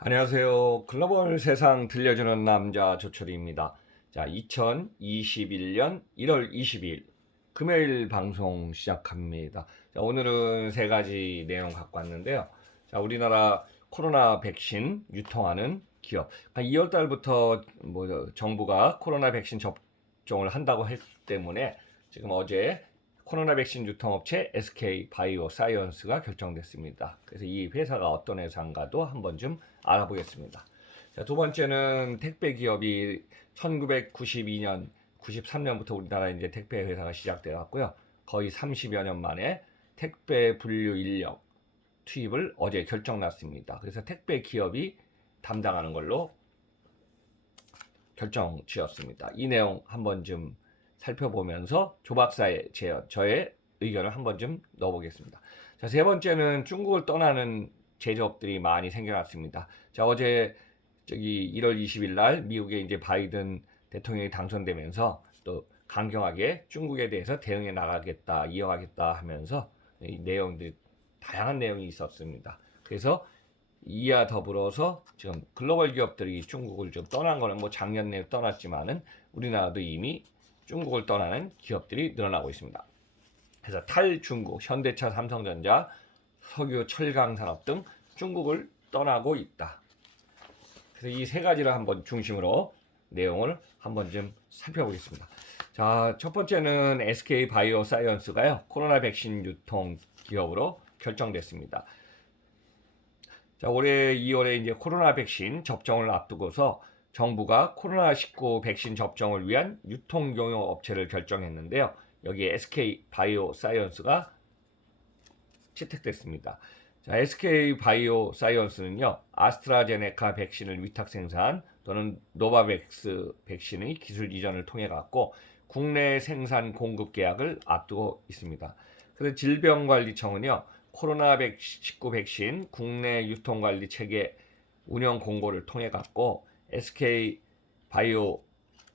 안녕하세요. 글로벌 세상 들려주는 남자 조철입니다. 자, 2021년 1월 22일 금요일 방송 시작합니다. 자, 오늘은 세 가지 내용 갖고 왔는데요. 자, 우리나라 코로나 백신 유통하는 기업. 2월 달부터 정부가 코로나 백신 접종을 한다고 했기 때문에 지금 어제 코로나 백신 유통업체 SK 바이오 사이언스가 결정됐습니다. 그래서 이 회사가 어떤 회사인가도 한번 좀 알아보겠습니다. 자, 두 번째는 택배 기업이 1992년, 93년부터 우리나라 이제 택배 회사가 시작돼 갖고요. 거의 30여 년 만에 택배 분류 인력 투입을 어제 결정 났습니다. 그래서 택배 기업이 담당하는 걸로 결정 지었습니다. 이 내용 한번 좀 살펴보면서 조 박사의 저의 의견을 한번 좀 넣어보겠습니다. 자, 세 번째는 중국을 떠나는 제조업들이 많이 생겨났습니다. 자, 어제 1월 20일 날 미국의 이제 바이든 대통령이 당선되면서 또 강경하게 중국에 대해서 대응해 나가겠다, 이어가겠다 하면서 이 내용들이 다양한 내용이 있었습니다. 그래서 이와 더불어서 지금 글로벌 기업들이 중국을 좀 떠난 거는 작년 내에 떠났지만은 우리나라도 이미 중국을 떠나는 기업들이 늘어나고 있습니다. 그래서 탈중국, 현대차, 삼성전자, 석유, 철강 산업 등 중국을 떠나고 있다. 그래서 이 세 가지를 한번 중심으로 내용을 한번 좀 살펴보겠습니다. 자, 첫 번째는 SK 바이오 사이언스가요. 코로나 백신 유통 기업으로 결정됐습니다. 자, 올해 2월에 이제 코로나 백신 접종을 앞두고서 정부가 코로나19 백신 접종을 위한 유통경영 업체를 결정했는데요. 여기에 SK 바이오 사이언스가 채택됐습니다. 자, SK 바이오 사이언스는요, 아스트라제네카 백신을 위탁 생산 또는 노바백스 백신의 기술 이전을 통해 갖고 국내 생산 공급 계약을 앞두고 있습니다. 그래서 질병관리청은요, 코로나19 백신 국내 유통관리 체계 운영 공고를 통해 갖고 SK 바이오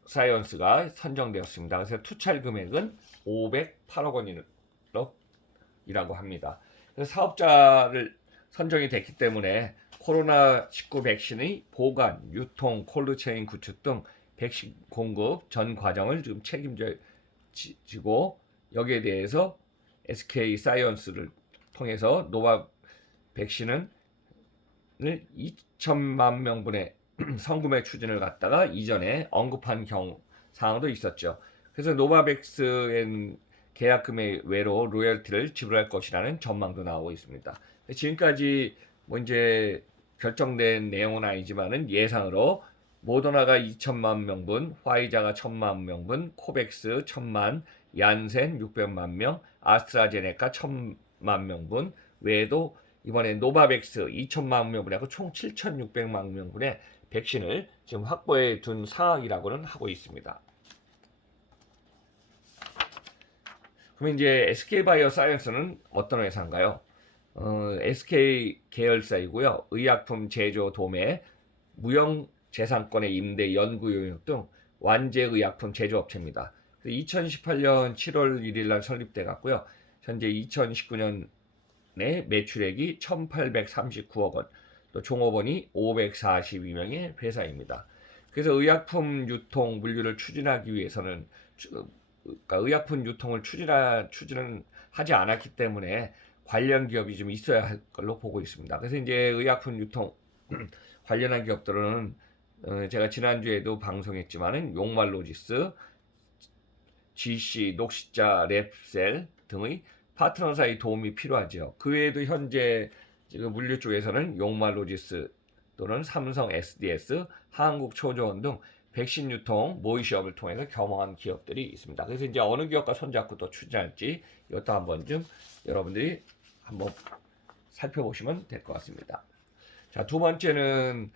사이언스가 선정되었습니다. 그래서 투찰 금액은 508억 원이라고 합니다. 그래서 사업자를 선정이 됐기 때문에 코로나19 백신의 보관, 유통, 콜드체인 구축 등 백신 공급 전 과정을 지금 책임지고 여기에 대해서 SK 사이언스를 통해서 노바 백신은 2천만 명분의 성구매 추진을 갖다가 이전에 언급한 사항도 있었죠. 그래서 노바백스엔 계약금의 외로 로열티를 지불할 것이라는 전망도 나오고 있습니다. 지금까지 이제 결정된 내용은 아니지만은 예상으로 모더나가 2천만 명분, 화이자가 1천만 명분, 코백스 1천만, 얀센 600만 명, 아스트라제네카 1천만 명분 외에도 이번에 노바백스 2천만 명분하고 총 7,600만 명분의 백신을 지금 확보해 둔 상황이라고는 하고 있습니다. 그럼 이제 SK바이오 사이언스는 어떤 회사인가요? SK 계열사이고요. 의약품 제조 도매, 무형재산권의 임대, 연구 용역 등 완제의약품 제조업체입니다. 2018년 7월 1일 날 설립돼 갔고요. 현재 2019년 내 매출액이 1,839억 원, 또 종업원이 542명의 회사입니다. 그래서 의약품 유통 물류를 추진하기 위해서는 그러니까 의약품 유통을 추진은 하지 않았기 때문에 관련 기업이 좀 있어야 할 걸로 보고 있습니다. 그래서 이제 의약품 유통 관련한 기업들은 제가 지난주에도 방송했지만은 용말로지스, GC, 녹시자, 랩셀 등의 파트너사의 도움이 필요하죠. 그 외에도 현재 지금 물류 쪽에서는 용말로지스 또는 삼성 SDS, 한국초조원 등 백신 유통 모의 시험을 통해서 겸응한 기업들이 있습니다. 그래서 이제 어느 기업과 손잡고 또 추진할지 이것도 한번 좀 여러분들이 한번 살펴보시면 될 것 같습니다. 자, 두 번째는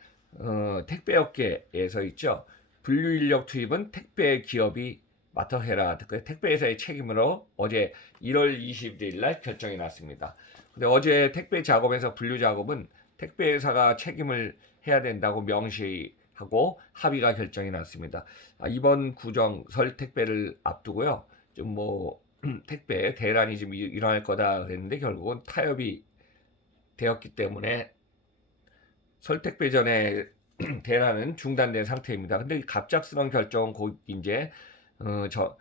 택배업계에서 있죠. 분류 인력 투입은 택배 기업이 맡아 해라. 택배 회사의 책임으로 어제 1월 21일 날 결정이 났습니다. 근데 어제 택배 작업에서 분류 작업은 택배 회사가 책임을 해야 된다고 명시하고 합의가 결정이 났습니다. 이번 구정 설 택배를 앞두고요. 좀 택배 대란이 좀 일어날 거다 그랬는데 결국은 타협이 되었기 때문에 설택배 전에 대란은 중단된 상태입니다. 근데 갑작스러운 결정 곧 이제 저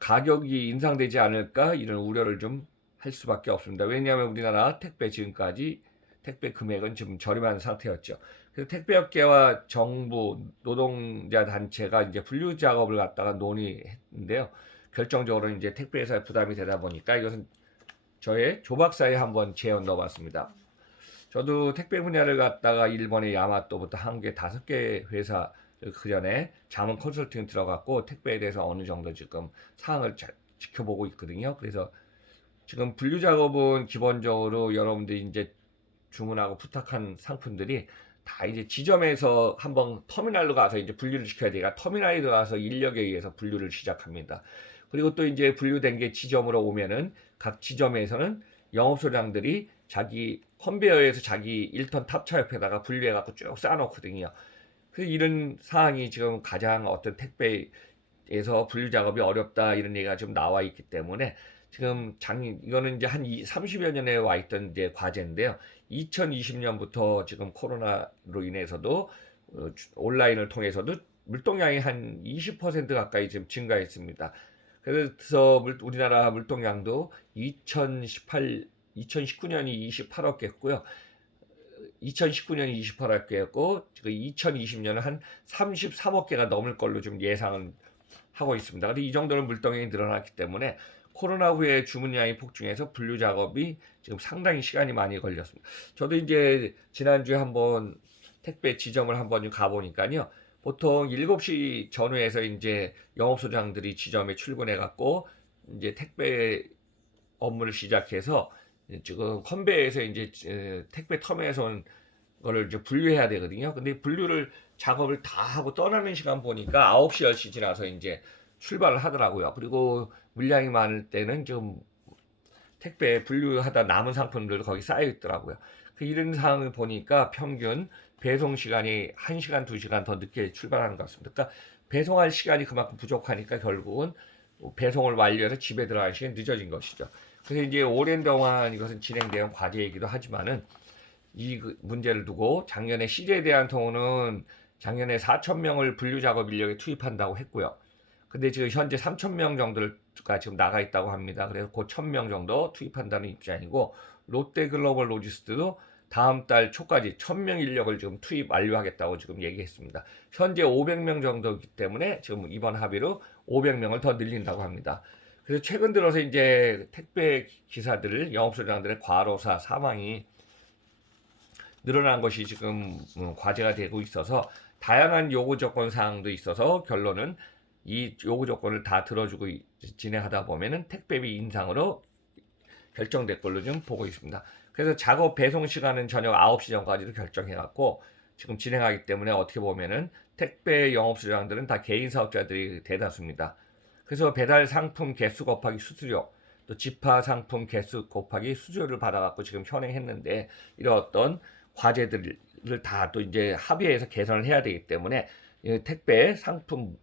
가격이 인상되지 않을까 이런 우려를 좀 할 수밖에 없습니다. 왜냐하면 우리나라 택배 지금까지 택배 금액은 좀 저렴한 상태였죠. 그래서 택배업계와 정부, 노동자 단체가 이제 분류 작업을 갖다가 논의했는데요. 결정적으로 이제 택배회사에 부담이 되다 보니까 이것은 저의 조박사에 한번 제언 넣어봤습니다. 저도 택배 분야를 갖다가 일본의 야마토부터 한국의 5개 회사 그 전에 자문 컨설팅 들어갔고 택배에 대해서 어느 정도 지금 사항을 지켜보고 있거든요. 그래서 지금 분류 작업은 기본적으로 여러분들이 이제 주문하고 부탁한 상품들이 다 이제 지점에서 한번 터미널로 가서 이제 분류를 시켜야 되니까 터미널에 들어가서 인력에 의해서 분류를 시작합니다. 그리고 또 이제 분류된 게 지점으로 오면은 각 지점에서는 영업소장들이 자기 컨베이어에서 자기 1톤 탑차 옆에다가 분류해갖고 쭉 쌓아놓거든요. 그래서 이런 사항이 지금 가장 어떤 택배에서 분류 작업이 어렵다 이런 얘기가 좀 나와 있기 때문에 지금 이거는 이제 한 30여 년에 와 있던 이제 과제인데요. 2020년부터 지금 코로나로 인해서도 온라인을 통해서도 물동량이 한 20% 가까이 지금 증가했습니다. 그래서 우리나라 물동량도 2019년이 28억 개였고요. 2019년이 28억 개였고 지금 2020년은 한 33억 개가 넘을 걸로 좀 예상을 하고 있습니다. 근데 이 정도는 물동량이 늘어났기 때문에 코로나 후에 주문량이 폭증해서 분류 작업이 지금 상당히 시간이 많이 걸렸습니다. 저도 이제 지난주에 한번 택배 지점을 한번 가보니까요. 보통 7시 전후에서 이제 영업소장들이 지점에 출근해 갖고 이제 택배 업무를 시작해서 지금 컨베이어에서 이제 택배 텀에서 온 거를 이제 분류해야 되거든요. 근데 분류를 작업을 다 하고 떠나는 시간 보니까 9시, 10시 지나서 이제 출발을 하더라고요. 그리고 물량이 많을 때는 좀 택배 분류하다 남은 상품들 거기 쌓여 있더라고요. 이런 상황을 보니까 평균 배송 시간이 1시간, 2시간 더 늦게 출발하는 것 같습니다. 그러니까 배송할 시간이 그만큼 부족하니까 결국은 배송을 완료해서 집에 들어갈 시간이 늦어진 것이죠. 그래서 이제 오랜 동안 이것은 진행된 과제이기도 하지만은 이 문제를 두고 작년에 CJ 대한통운은 작년에 4,000명을 분류 작업 인력에 투입한다고 했고요. 근데 지금 현재 3,000명 정도가 지금 나가 있다고 합니다. 그래서 곧 1,000명 정도 투입한다는 입장이고 롯데글로벌 로지스트도 다음 달 초까지 1,000명 인력을 지금 투입 완료하겠다고 지금 얘기했습니다. 현재 500명 정도이기 때문에 지금 이번 합의로 500명을 더 늘린다고 합니다. 그래서 최근 들어서 이제 택배 기사들, 영업소장들의 과로사 사망이 늘어난 것이 지금 과제가 되고 있어서 다양한 요구 조건 사항도 있어서 결론은 이 요구 조건을 다 들어주고 진행하다 보면은 택배비 인상으로 결정될 걸로 좀 보고 있습니다. 그래서 작업 배송 시간은 저녁 9시 전까지도 결정해갖고 지금 진행하기 때문에 어떻게 보면은 택배 영업소장들은 다 개인 사업자들이 대다수입니다. 그래서 배달 상품 개수 곱하기 수수료, 또 집화 상품 개수 곱하기 수수료를 받아갖고 지금 현행했는데 이런 어떤 과제들을 다 또 이제 합의해서 개선을 해야 되기 때문에 택배 상품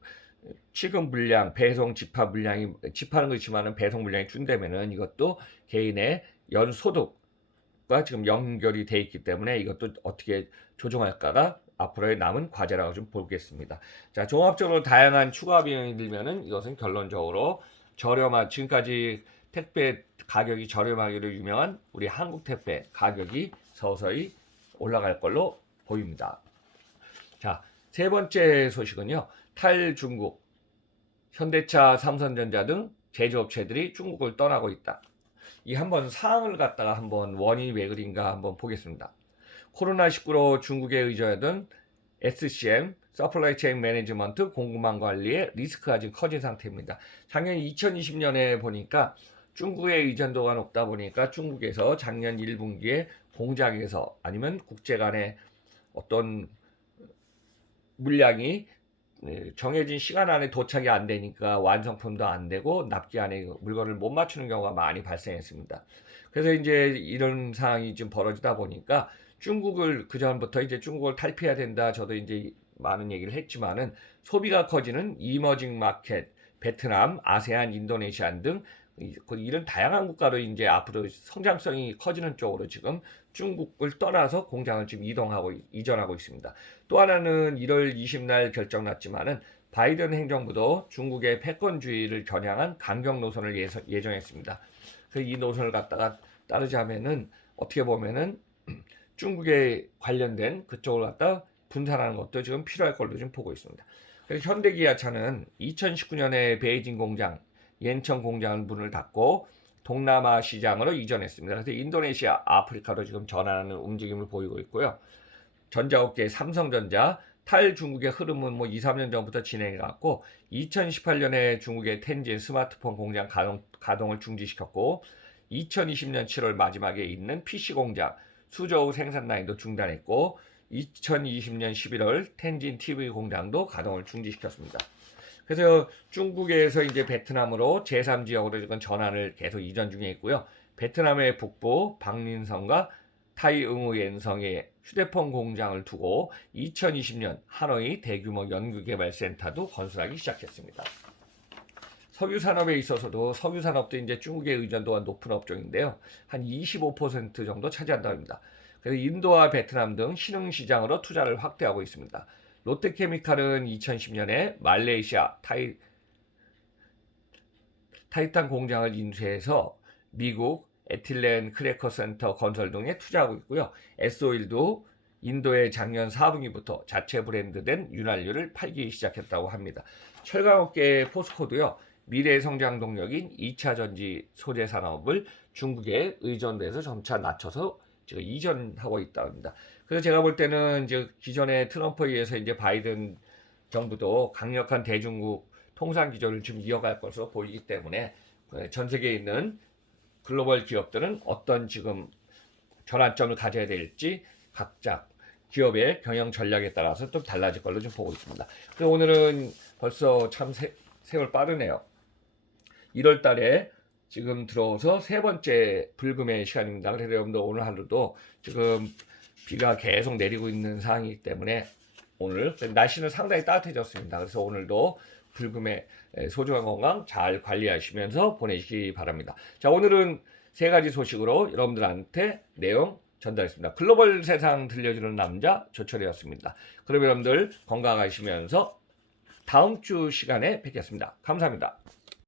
취급 물량, 배송 집화 물량이 집하는 거 있지만은 배송 물량이 준다면은 이것도 개인의 연소득과 지금 연결이 돼 있기 때문에 이것도 어떻게 조정할까가 앞으로의 남은 과제라고 좀 보겠습니다. 자, 종합적으로 다양한 추가 비용이 들면은 이것은 결론적으로 지금까지 택배 가격이 저렴하기로 유명한 우리 한국 택배 가격이 서서히 올라갈 걸로 보입니다. 자, 세 번째 소식은요. 탈중국, 현대차, 삼성전자 등 제조업체들이 중국을 떠나고 있다. 이 한번 사항을 갖다가 한번 원인이 왜 그린가 한번 보겠습니다. 코로나19로 중국에 의존하던 SCM, 서플라이 체인 매니지먼트 공급망 관리의 리스크가 지금 커진 상태입니다. 작년 2020년에 보니까 중국의 의존도가 높다 보니까 중국에서 작년 1분기에 공장에서 아니면 국제 간의 어떤 물량이 정해진 시간 안에 도착이 안 되니까 완성품도 안 되고 납기 안에 물건을 못 맞추는 경우가 많이 발생했습니다. 그래서 이제 이런 상황이 좀 벌어지다 보니까 중국을 그전부터 이제 중국을 탈피해야 된다. 저도 이제 많은 얘기를 했지만은 소비가 커지는 이머징 마켓, 베트남, 아세안, 인도네시아 등 이런 다양한 국가로 이제 앞으로 성장성이 커지는 쪽으로 지금 중국을 떠나서 공장을 지금 이전하고 있습니다. 또 하나는 1월 20날 결정 났지만은 바이든 행정부도 중국의 패권주의를 겨냥한 강경 노선을 예정했습니다. 그래서 이 노선을 갖다가 따르자면은 어떻게 보면은 중국에 관련된 그쪽을 갖다 분산하는 것도 지금 필요할 걸로 좀 보고 있습니다. 그래서 현대기아차는 2019년에 베이징 공장, 옌청 공장을 문을 닫고 동남아 시장으로 이전했습니다. 그래서 인도네시아, 아프리카로 지금 전환하는 움직임을 보이고 있고요. 전자업계 삼성전자, 탈중국의 흐름은 2, 3년 전부터 진행해갔고 2018년에 중국의 텐진 스마트폰 공장 가동을 중지시켰고 2020년 7월 마지막에 있는 PC 공장 수저우 생산 라인도 중단했고 2020년 11월 텐진 TV 공장도 가동을 중지시켰습니다. 그래서 중국에서 이제 베트남으로 제3지역으로 지금 전환을 계속 이전 중에 있고요. 베트남의 북부 박린성과 타이응우 옌성에 휴대폰 공장을 두고 2020년 하노이 대규모 연구개발센터도 건설하기 시작했습니다. 석유산업에 있어서도 석유산업도 이제 중국의 의존도가 높은 업종인데요. 한 25% 정도 차지한다고 합니다. 그래서 인도와 베트남 등 신흥시장으로 투자를 확대하고 있습니다. 롯데케미칼은 2010년에 말레이시아 타이탄 공장을 인수해서 미국 에틸렌 크래커 센터 건설 등에 투자하고 있고요. S오일도 인도의 작년 4분기부터 자체 브랜드된 윤활유를 팔기 시작했다고 합니다. 철강업계의 포스코도요. 미래 성장 동력인 2차 전지 소재 산업을 중국에 의존돼서 점차 낮춰서 지금 이전하고 있다고 합니다. 그래서 제가 볼 때는 이제 기존의 트럼프에 의해서 이제 바이든 정부도 강력한 대중국 통상 기조를 지금 이어갈 것으로 보이기 때문에 전 세계에 있는 글로벌 기업들은 어떤 지금 전환점을 가져야 될지 각자 기업의 경영 전략에 따라서 좀 달라질 걸로 좀 보고 있습니다. 그래서 오늘은 벌써 참 세월 빠르네요. 1월 달에 지금 들어서 세 번째 불금의 시간입니다. 그래서 여러분들 오늘 하루도 지금 비가 계속 내리고 있는 상황이기 때문에 오늘 날씨는 상당히 따뜻해졌습니다. 그래서 오늘도 불금의 소중한 건강 잘 관리하시면서 보내시기 바랍니다. 자, 오늘은 세 가지 소식으로 여러분들한테 내용 전달했습니다. 글로벌 세상 들려주는 남자 조철이었습니다. 그럼 여러분들 건강하시면서 다음 주 시간에 뵙겠습니다. 감사합니다.